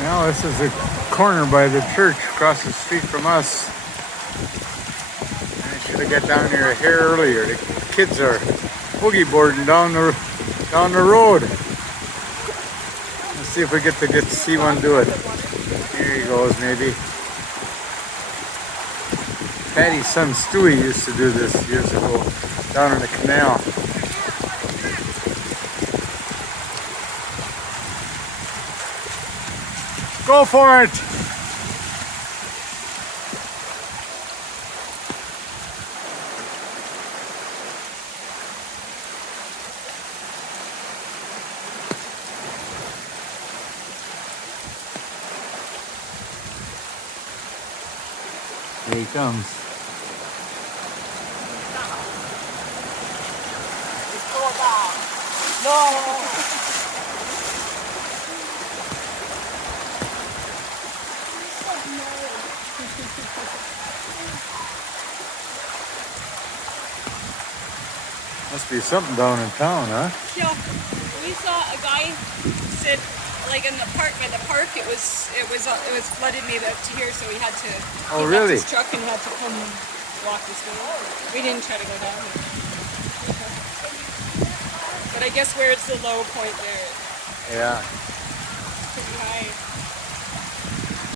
Now this is the corner by the church across the street from us. I should have got down here a hair earlier. The kids are boogie boarding down the road. Let's see if we get to see one do it. Here he goes, maybe. Patty's son Stewie used to do this years ago down in the canal. Go for it! Here he comes. No! Must be something down in town, huh? Yeah, we saw a guy sit like in the park. By the park, it was flooded maybe up to here, so he had to. Oh, he really? left his truck and had to come walk this way. We didn't try to go down there. But I guess where it's the low point there. Yeah.